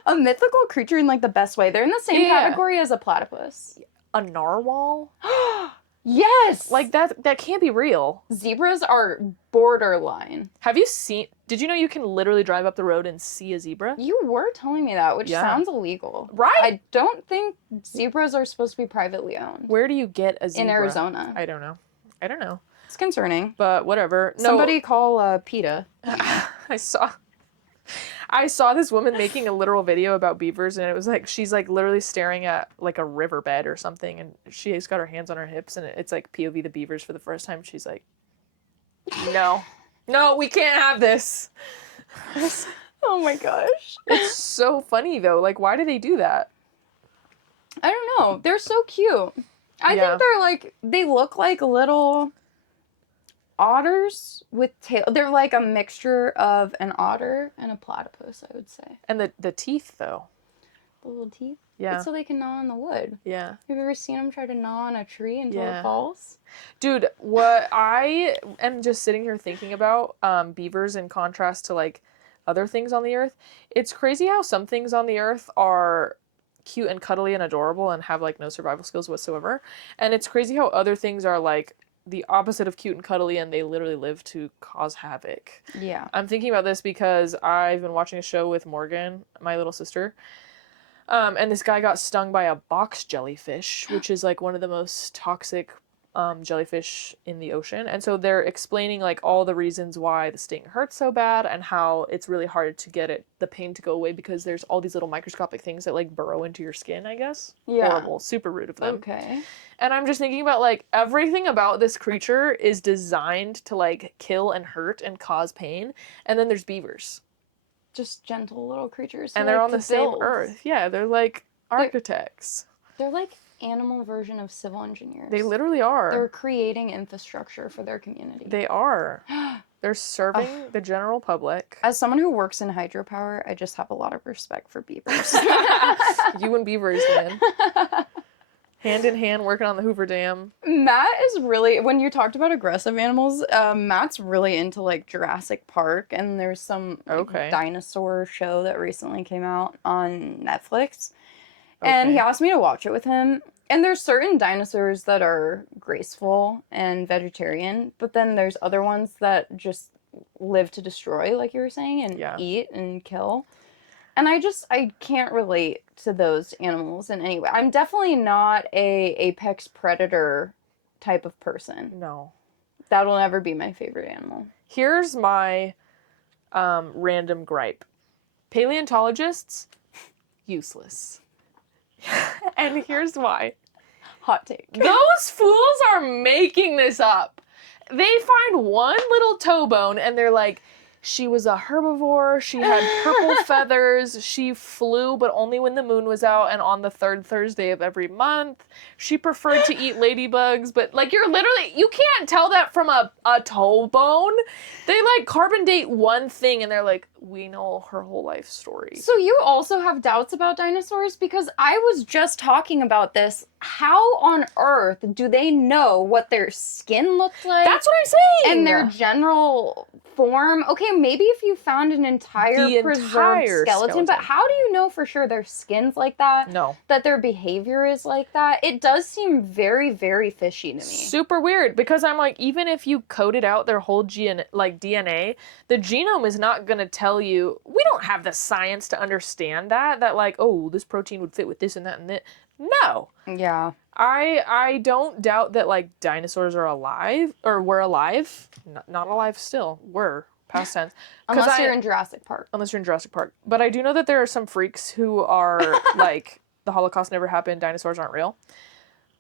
A mythical creature in like the best way. They're in the same Yeah. category as a platypus. A narwhal? Yes! Like, that can't be real. Zebras are borderline. Did you know you can literally drive up the road and see a zebra? You were telling me that, which Yeah. sounds illegal. Right? I don't think zebras are supposed to be privately owned. Where do you get a zebra? In Arizona. I don't know. It's concerning. But whatever. No, Somebody call PETA. I saw this woman making a literal video about beavers, and it was like she's like literally staring at like a riverbed or something, and she's got her hands on her hips, and it's like POV the beavers for the first time. She's like, no, we can't have this. Oh my gosh. It's so funny though. Like, why do they do that? I don't know. They're so cute. I Yeah. think they're like, they look like little otters with tail. They're like a mixture of an otter and a platypus, I would say. And the teeth though. The little teeth. Yeah. It's so they can gnaw on the wood. Yeah. Have you ever seen them try to gnaw on a tree until Yeah. it falls? Dude, what I am just sitting here thinking about beavers in contrast to like other things on the earth. It's crazy how some things on the earth are cute and cuddly and adorable and have like no survival skills whatsoever. And it's crazy how other things are like the opposite of cute and cuddly and they literally live to cause havoc. Yeah. I'm thinking about this because I've been watching a show with Morgan, my little sister. And this guy got stung by a box jellyfish, which is like one of the most toxic jellyfish in the ocean. And so they're explaining like all the reasons why the sting hurts so bad and how it's really hard to get the pain to go away because there's all these little microscopic things that like burrow into your skin, I guess. Yeah. Horrible. Super rude of them. Okay. And I'm just thinking about like everything about this creature is designed to like kill and hurt and cause pain. And then there's beavers. Just gentle little creatures. And they're like on to the same build. earth. Yeah, they're like architects. They're like animal version of civil engineers. They literally are. They're creating infrastructure for their community. They are. They're serving the general public. As someone who works in hydropower, I just have a lot of respect for beavers. You and beavers, man. Hand in hand working on the Hoover Dam. Matt is really, when you talked about aggressive animals, Matt's really into like Jurassic Park, and there's some dinosaur show that recently came out on Netflix. And he asked me to watch it with him. And there's certain dinosaurs that are graceful and vegetarian, but then there's other ones that just live to destroy, like you were saying, and eat and kill. And I can't relate to those animals in any way. I'm definitely not a apex predator type of person. No. That'll never be my favorite animal. Here's my random gripe. Paleontologists, useless. And here's why. Hot take. Those fools are making this up. They find one little toe bone and they're like, she was a herbivore, she had purple feathers, she flew but only when the moon was out and on the third Thursday of every month. She preferred to eat ladybugs, but like you can't tell that from a toe bone. They like carbon date one thing and they're like, we know her whole life story. So you also have doubts about dinosaurs? Because I was just talking about this. How on earth do they know what their skin looked like? That's what I'm saying! And their general form? Okay, maybe if you found an entire preserved skeleton, but how do you know for sure their skin's like that? No. That their behavior is like that? It does seem very, very fishy to me. Super weird, because I'm like, even if you coded out their whole DNA, the genome is not going to tell you, we don't have the science to understand that like, oh, this protein would fit with this and that and that. No. Yeah. I don't doubt that like dinosaurs are alive or were alive. Not alive still. Were. Past tense. Unless you're in Jurassic Park. Unless you're in Jurassic Park. But I do know that there are some freaks who are like, the Holocaust never happened, dinosaurs aren't real.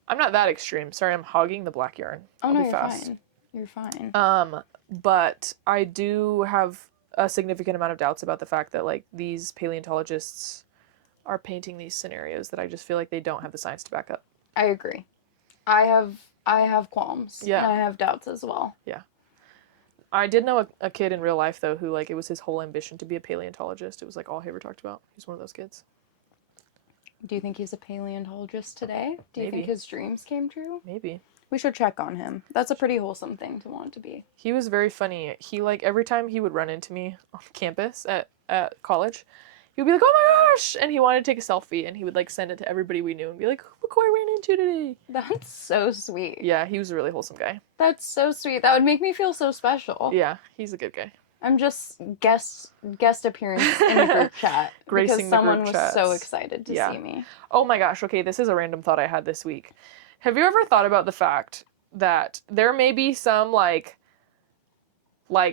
I'm not that extreme. Sorry, I'm hogging the black yarn. Oh, no, you're fine. You're fine. But I do have a significant amount of doubts about the fact that like these paleontologists are painting these scenarios that I just feel like they don't have the science to back up. I agree. I have qualms. Yeah. And I have doubts as well. Yeah. I did know a kid in real life, though, who, like, it was his whole ambition to be a paleontologist. It was, like, all he ever talked about. He's one of those kids. Do you think he's a paleontologist today? Do you Maybe. think his dreams came true? Maybe. We should check on him. That's a pretty wholesome thing to want to be. He was very funny. He, like, every time he would run into me on campus at college, he would be like, oh my gosh! And he wanted to take a selfie, and he would, like, send it to everybody we knew and be like, look who I ran into today. That's so sweet. Yeah, he was a really wholesome guy. That's so sweet. That would make me feel so special. Yeah, he's a good guy. I'm just guest appearance in the group chat Gracing because the someone group was chats. so excited to see me. Oh my gosh, okay, this is a random thought I had this week. Have you ever thought about the fact that there may be some like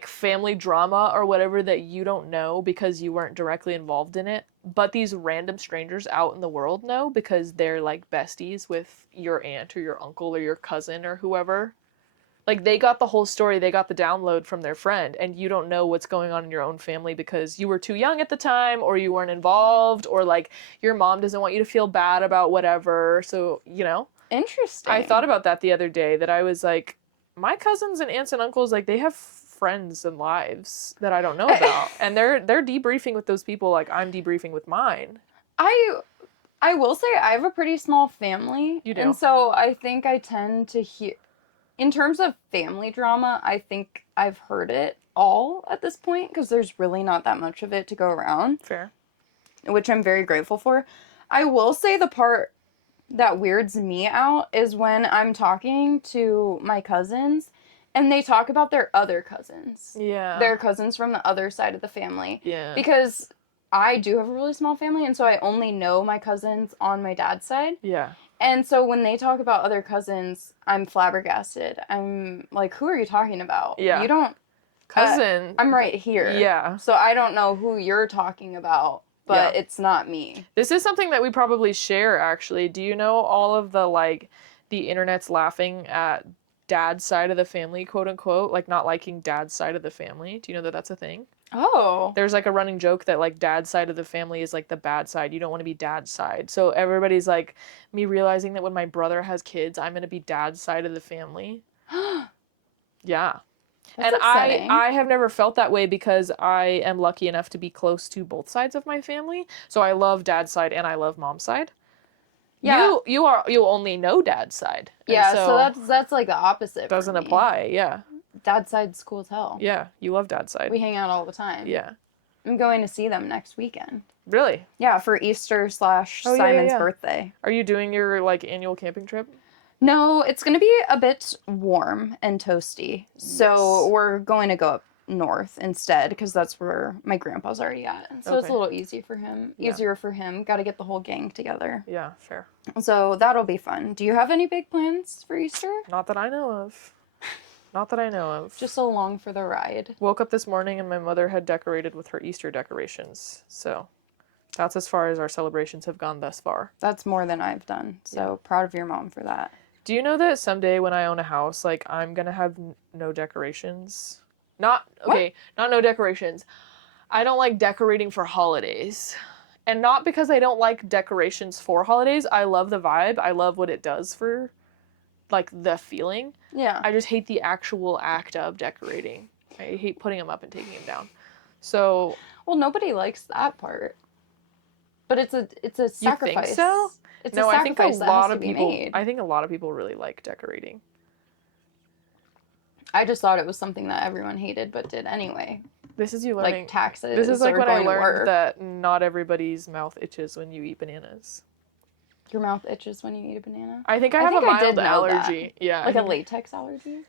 family drama or whatever that you don't know because you weren't directly involved in it, but these random strangers out in the world know because they're like besties with your aunt or your uncle or your cousin or whoever? Like, they got the whole story, they got the download from their friend, and you don't know what's going on in your own family because you were too young at the time, or you weren't involved, or, like, your mom doesn't want you to feel bad about whatever, so, you know? Interesting. I thought about that the other day, that I was like, my cousins and aunts and uncles, like, they have friends and lives that I don't know about, and they're debriefing with those people like I'm debriefing with mine. I will say I have a pretty small family. You do. And so I think I tend to hear... In terms of family drama, I think I've heard it all at this point because there's really not that much of it to go around. Fair. Which I'm very grateful for. I will say the part that weirds me out is when I'm talking to my cousins and they talk about their other cousins. Yeah. Their cousins from the other side of the family. Yeah. Because I do have a really small family and so I only know my cousins on my dad's side. Yeah. And so when they talk about other cousins, I'm flabbergasted. I'm like, who are you talking about? Yeah. You don't... Cousin. I'm right here. Yeah. So I don't know who you're talking about, but it's not me. This is something that we probably share, actually. Do you know all of the, like, the internet's laughing at dad's side of the family, quote unquote, like not liking dad's side of the family? Do you know that that's a thing? Oh. There's like a running joke that like dad's side of the family is like the bad side. You don't want to be dad's side. So everybody's like, me realizing that when my brother has kids, I'm going to be dad's side of the family. Yeah. That's and upsetting. I have never felt that way because I am lucky enough to be close to both sides of my family. So I love dad's side and I love mom's side. Yeah. You only know dad's side. And Yeah, so that's like the opposite. doesn't for me. apply. Yeah. Dad's side's cool as hell. Yeah, you love dad's side. We hang out all the time. Yeah. I'm going to see them next weekend. Really? Yeah, for Easter / Simon's birthday. Are you doing your like annual camping trip? No, it's going to be a bit warm and toasty. So we're going to go up north instead because that's where my grandpa's already at. So it's a little easier for him. Got to get the whole gang together. Yeah, fair. So that'll be fun. Do you have any big plans for Easter? Not that I know of. Not that I know of. Just along for the ride. Woke up this morning and my mother had decorated with her Easter decorations. So that's as far as our celebrations have gone thus far. That's more than I've done. So proud of your mom for that. Do you know that someday when I own a house, like, I'm gonna have no decorations? Not no decorations. I don't like decorating for holidays. And not because I don't like decorations for holidays. I love the vibe. I love what it does for, like, the feeling. Yeah. I just hate the actual act of decorating. I hate putting them up and taking them down. So... Well, nobody likes that part. But it's a sacrifice. You think so? It's no, a I think a sacrifice that lot has of to be people. made. I think a lot of people really like decorating. I just thought it was something that everyone hated, but did anyway. This is you learning. Like taxes. This is like or when I going to learned work. that not everybody's mouth itches when you eat bananas. Your mouth itches when you eat a banana. I think I have a mild allergy. Yeah. Like a latex allergy.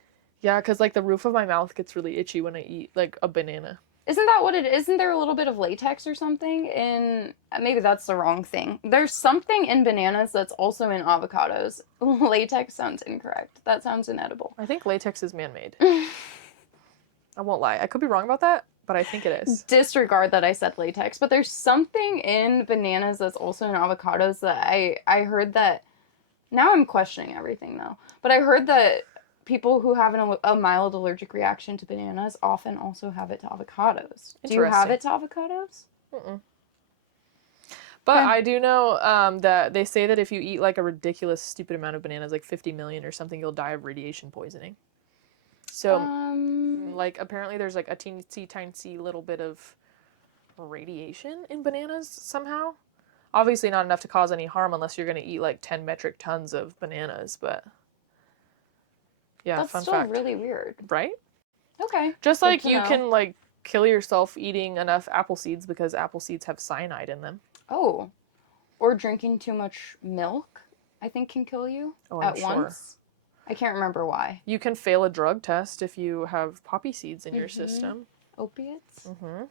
Yeah, because like the roof of my mouth gets really itchy when I eat like a banana. Isn't that what it is? Isn't there a little bit of latex or something in... Maybe that's the wrong thing. There's something in bananas that's also in avocados. Latex sounds incorrect. That sounds inedible. I think latex is man-made. I won't lie. I could be wrong about that, but I think it is. Disregard that I said latex. But there's something in bananas that's also in avocados that I heard that... Now I'm questioning everything, though. But I heard that... people who have a mild allergic reaction to bananas often also have it to avocados. Do you have it to avocados? Mm-mm. But I do know that they say that if you eat like a ridiculous, stupid amount of bananas, like 50 million or something, you'll die of radiation poisoning. So, like, apparently there's, like, a teensy little bit of radiation in bananas somehow. Obviously not enough to cause any harm unless you're going to eat, like, 10 metric tons of bananas, but... Yeah, That's fun still fact. really weird. Right? Okay. Just good like to you know. can, like, kill yourself eating enough apple seeds because apple seeds have cyanide in them. Oh. Or drinking too much milk, I think can kill you I'm at sure. once. I can't remember why. You can fail a drug test if you have poppy seeds in your system. Opiates? Mm-hmm.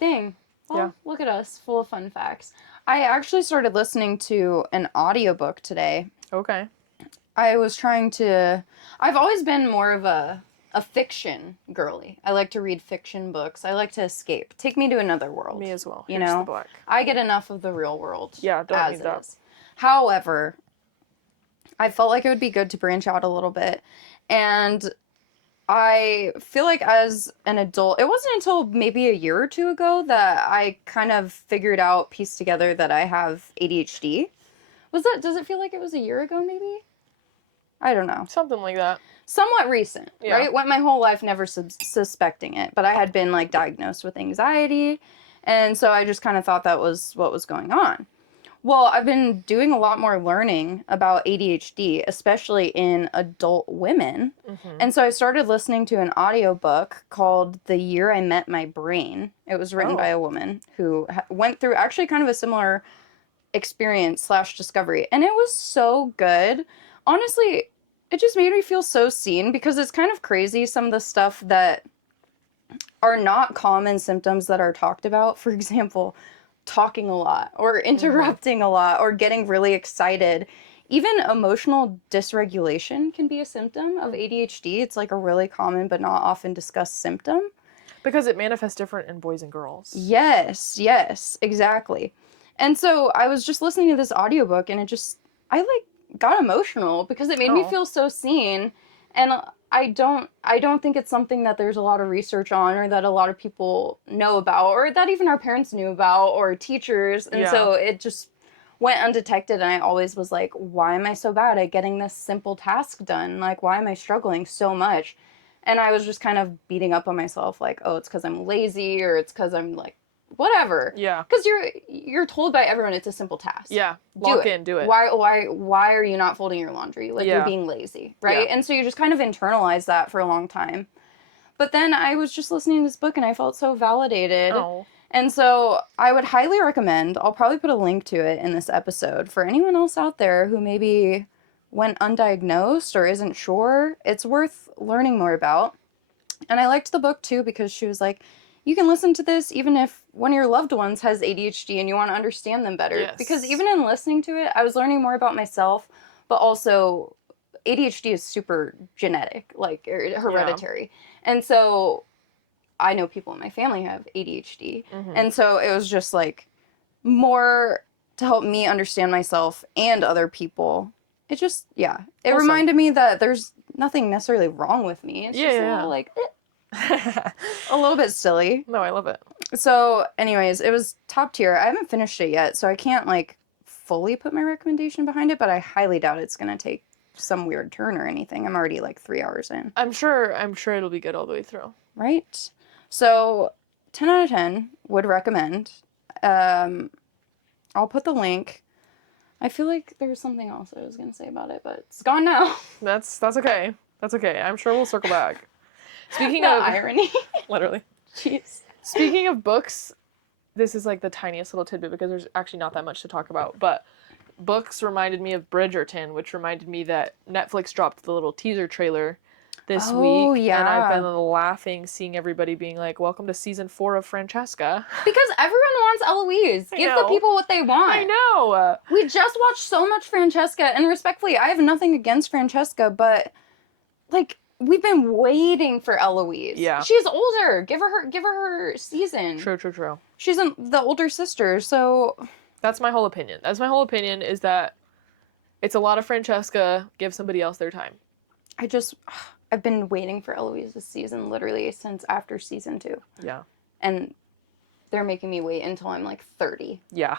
Dang. Well, Yeah. look at us, full of fun facts. I actually started listening to an audiobook today. Okay. I was trying to... I've always been more of a fiction girly. I like to read fiction books. I like to escape. Take me to another world. Me as well. You Here's know? the black. I get enough of the real world. Yeah, don't as need it that. is. However, I felt like it would be good to branch out a little bit. And I feel like as an adult, it wasn't until maybe a year or two ago that I kind of figured out, pieced together that I have ADHD. Does it feel like it was a year ago maybe? I don't know. Something like that. Somewhat recent, Yeah. right? Went my whole life never suspecting it, but I had been like diagnosed with anxiety, and so I just kind of thought that was what was going on. Well, I've been doing a lot more learning about ADHD, especially in adult women. Mm-hmm. And so I started listening to an audiobook called The Year I Met My Brain. It was written by a woman who went through actually kind of a similar experience / discovery. And it was so good. Honestly, it just made me feel so seen because it's kind of crazy some of the stuff that are not common symptoms that are talked about. For example, talking a lot or interrupting a lot or getting really excited. Even emotional dysregulation can be a symptom of ADHD. It's like a really common but not often discussed symptom. Because it manifests different in boys and girls. Yes, exactly. And so I was just listening to this audiobook and I like got emotional because it made me feel so seen. And I don't think it's something that there's a lot of research on or that a lot of people know about or that even our parents knew about or teachers. And so it just went undetected and I always was like, why am I so bad at getting this simple task done? Like, why am I struggling so much? And I was just kind of beating up on myself like, oh, it's because I'm lazy or it's because I'm like, whatever. Yeah. Because you're told by everyone it's a simple task. Yeah. Do Do it. Why are you not folding your laundry? Like you're being lazy, right? Yeah. And so you just kind of internalize that for a long time. But then I was just listening to this book and I felt so validated. Oh. And so I would highly recommend, I'll probably put a link to it in this episode for anyone else out there who maybe went undiagnosed or isn't sure. It's worth learning more about. And I liked the book too because she was like, you can listen to this even if one of your loved ones has ADHD and you want to understand them better. Yes. Because even in listening to it, I was learning more about myself, but also ADHD is super genetic, like hereditary. Yeah. And so I know people in my family have ADHD. Mm-hmm. And so it was just like more to help me understand myself and other people. It just, it reminded me that there's nothing necessarily wrong with me. It's just a little like, a little bit silly. No, I love it. So anyways, it was top tier. I haven't finished it yet, so I can't like fully put my recommendation behind it, but I highly doubt it's going to take some weird turn or anything. I'm already like 3 hours in. I'm sure it'll be good all the way through. Right? So 10 out of 10 would recommend. I'll put the link. I feel like there was something else I was going to say about it, but it's gone now. That's okay. That's okay. I'm sure we'll circle back. Speaking of... of... irony. Literally. Jeez. Speaking of books, this is like the tiniest little tidbit because there's actually not that much to talk about, but books reminded me of Bridgerton, which reminded me that Netflix dropped the little teaser trailer this week. Yeah. And I've been laughing seeing everybody being like, welcome to season 4 of Francesca. Because everyone wants Eloise. Give the people what they want. I know. We just watched so much Francesca, and respectfully, I have nothing against Francesca, but like we've been waiting for Eloise. Yeah. She's older. Give her her season. True. She's the older sister, so that's my whole opinion. Is that it's a lot of Francesca, give somebody else their time. I've been waiting for Eloise this season literally since after season 2. Yeah. And they're making me wait until I'm like 30. Yeah.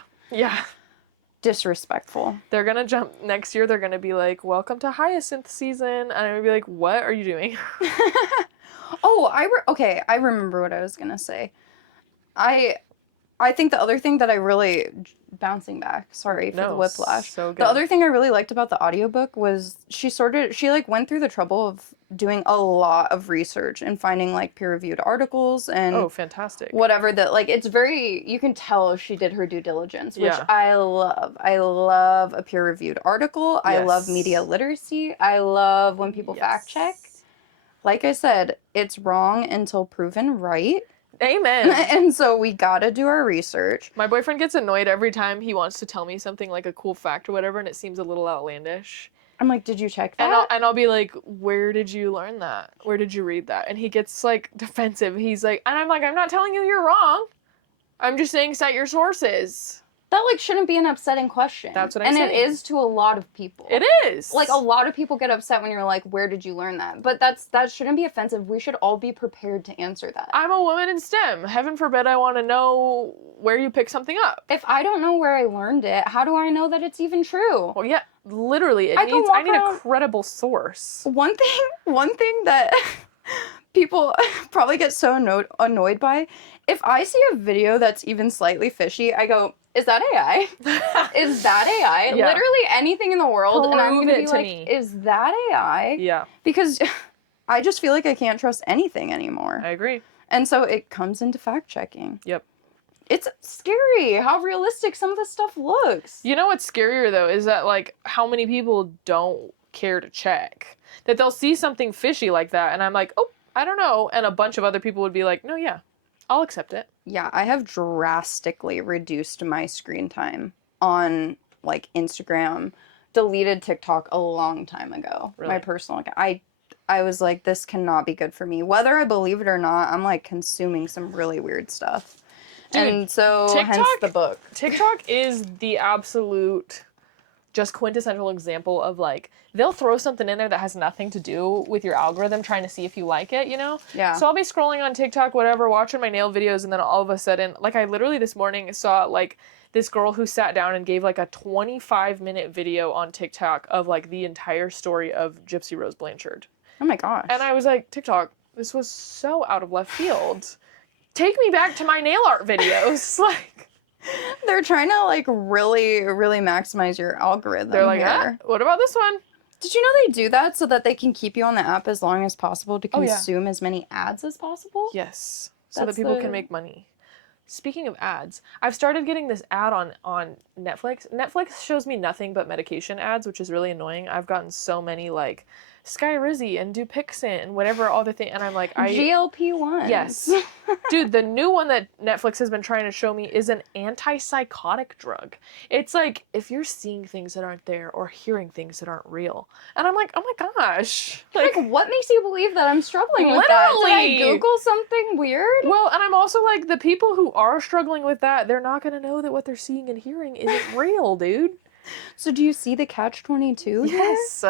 disrespectful. They're gonna jump next year. They're gonna be like, "Welcome to hyacinth season," and I'm gonna be like, "What are you doing?" Oh, I remember what I was gonna say. I think the other thing that I really, bouncing back, sorry for the No, whiplash. so good. The other thing I really liked about the audiobook was she like went through the trouble of doing a lot of research and finding like peer-reviewed articles and Oh, fantastic. whatever that, like, it's very, you can tell she did her due diligence, which Yeah. I love. I love a peer-reviewed article. I love media Yes. literacy. I love when people fact check. Yes. Like I said, it's wrong until proven right. Amen. And so we gotta do our research. My boyfriend gets annoyed every time he wants to tell me something like a cool fact or whatever, and it seems a little outlandish. I'm like, did you check that? And I'll be like, "Where did you learn that? Where did you read that?" And he gets like defensive. He's like, and I'm like, "I'm not telling you you're wrong. I'm just saying cite your sources." That, like, shouldn't be an upsetting question. That's what I'm and saying. it is to a lot of people. It is. Like, a lot of people get upset when you're like, where did you learn that? But that shouldn't be offensive. We should all be prepared to answer that. I'm a woman in STEM. Heaven forbid I want to know where you pick something up. If I don't know where I learned it, how do I know that it's even true? Well, yeah, literally, I need a credible source. One thing that people probably get so annoyed by, if I see a video that's even slightly fishy, I go, is that AI? Is that AI? Yeah. Literally anything in the world, and I'm Prove gonna it be to like, me. is that AI? Yeah, Because I just feel like I can't trust anything anymore. I agree. And so it comes into fact checking. Yep. It's scary how realistic some of this stuff looks. You know what's scarier though is that like how many people don't care to check. That they'll see something fishy like that and I'm like, "Oh, I don't know." And a bunch of other people would be like, "No, yeah. I'll accept it." Yeah, I have drastically reduced my screen time on like Instagram, deleted TikTok a long time ago. Really? My personal account. I was like, this cannot be good for me. Whether I believe it or not, I'm like consuming some really weird stuff. Dude, and so hence the book. TikTok is the absolute just quintessential example of like they'll throw something in there that has nothing to do with your algorithm trying to see if you like it, you know? Yeah. So I'll be scrolling on TikTok, whatever, watching my nail videos, and then all of a sudden, like I literally this morning saw like this girl who sat down and gave like a 25-minute video on TikTok of like the entire story of Gypsy Rose Blanchard. Oh my gosh. And I was like, TikTok, this was so out of left field. Take me back to my nail art videos. Like They're trying to like really, really maximize your algorithm. they're like, here. what about this one? Did you know they do that so that they can keep you on the app as long as possible to Oh, yeah. consume as many ads as possible? Yes. So That's that people the- can make money. Speaking of ads, I've started getting this ad on Netflix. Netflix shows me nothing but medication ads, which is really annoying. I've gotten so many like Skyrizi and Dupixent and whatever other thing, and I'm like, GLP-1. Yes. Dude, the new one that Netflix has been trying to show me is an antipsychotic drug. It's like if you're seeing things that aren't there or hearing things that aren't real. And I'm like, oh my gosh. Like, what makes you believe that I'm struggling with that? Did Literally. I Google something weird? Well, and I'm also like, the people who are struggling with that, they're not going to know that what they're seeing and hearing isn't real, dude. So do you see the catch-22 here? Yes.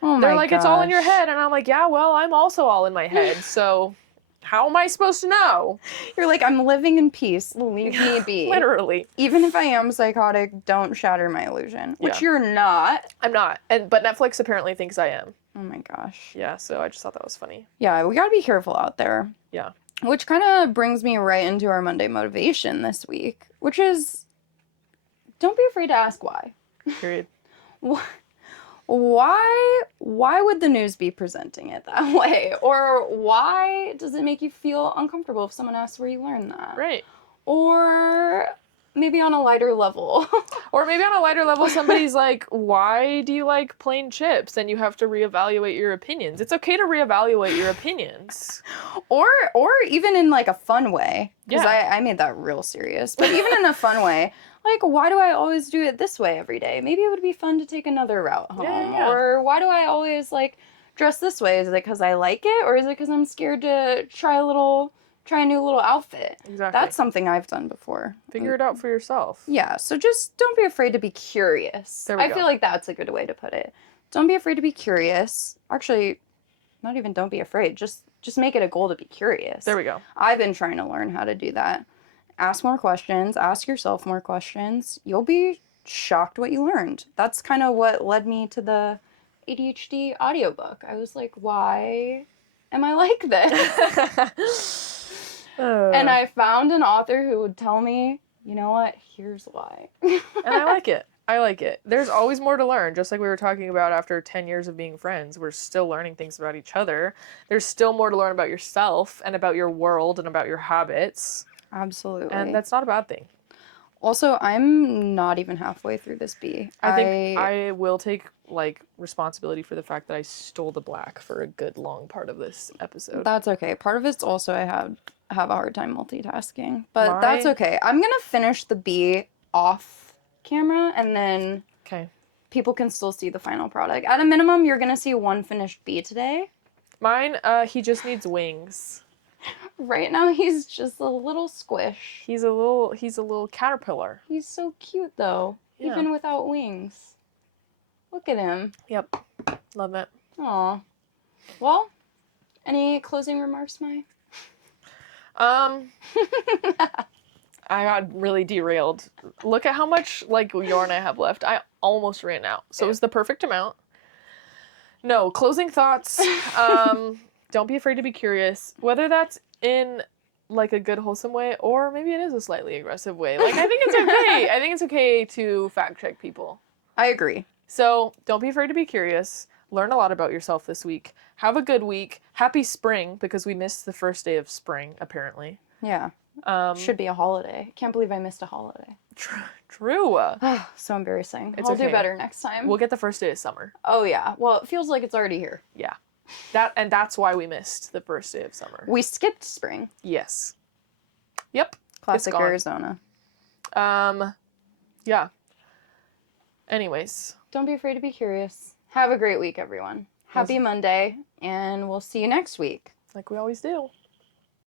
Oh my They're like, it's all in your gosh. head. And I'm like, yeah, well, I'm also all in my head. So how am I supposed to know? You're like, I'm living in peace. Leave me be. Literally. Even if I am psychotic, don't shatter my illusion. Which Yeah. you're not. I'm not. But Netflix apparently thinks I am. Oh my gosh. Yeah, so I just thought that was funny. Yeah, we gotta be careful out there. Yeah. Which kind of brings me right into our Monday motivation this week, which is don't be afraid to ask why. Period. Why would the news be presenting it that way? Or why does it make you feel uncomfortable if someone asks where you learned that? Right. Or maybe on a lighter level. Or maybe on a lighter level, somebody's like, why do you like plain chips? And you have to reevaluate your opinions. It's okay to reevaluate your opinions. or even in like a fun way. Because Yeah. I made that real serious. But even in a fun way, like, why do I always do it this way every day? Maybe it would be fun to take another route home. Yeah. Or why do I always like dress this way? Is it because I like it? Or is it because I'm scared to try a new little outfit? Exactly. That's something I've done before. Figure it out for yourself. Yeah, so just don't be afraid to be curious. There we I go. feel like that's a good way to put it. Don't be afraid to be curious. Actually, not even don't be afraid. Just make it a goal to be curious. There we go. I've been trying to learn how to do that. Ask more questions. Ask yourself more questions. You'll be shocked what you learned. That's kind of what led me to the ADHD audiobook. I was like, why am I like this? And I found an author who would tell me, you know what, here's why. And I like it. I like it. There's always more to learn, just like we were talking about after 10 years of being friends. We're still learning things about each other. There's still more to learn about yourself and about your world and about your habits. Absolutely. And that's not a bad thing. Also, I'm not even halfway through this bee. I think I will take, like, responsibility for the fact that I stole the black for a good long part of this episode. That's okay. Part of it's also I have a hard time multitasking. But that's okay. I'm going to finish the bee off camera, and then people can still see the final product. At a minimum, you're going to see one finished bee today. Mine, he just needs wings. Right now, he's just a little squish. He's a little caterpillar. He's so cute, though, even without wings. Look at him. Yep. Love it. Aw. Well, any closing remarks, Mai? I got really derailed. Look at how much, like, yarn I have left. I almost ran out. So it was the perfect amount. No, closing thoughts. Don't be afraid to be curious. Whether that's in, like, a good, wholesome way, or maybe it is a slightly aggressive way. Like, I think it's okay. I think it's okay to fact check people. I agree. So don't be afraid to be curious. Learn a lot about yourself this week. Have a good week. Happy spring, because we missed the first day of spring, apparently. Yeah. Should be a holiday. Can't believe I missed a holiday. True. So embarrassing. It's I'll okay. do better next time. We'll get the first day of summer. Oh, yeah. Well, it feels like it's already here. Yeah. That's why we missed the first day of summer. We skipped spring. Yes. Yep. Classic Arizona. Yeah. Anyways. Don't be afraid to be curious. Have a great week, everyone. Happy Monday, and we'll see you next week. Like we always do.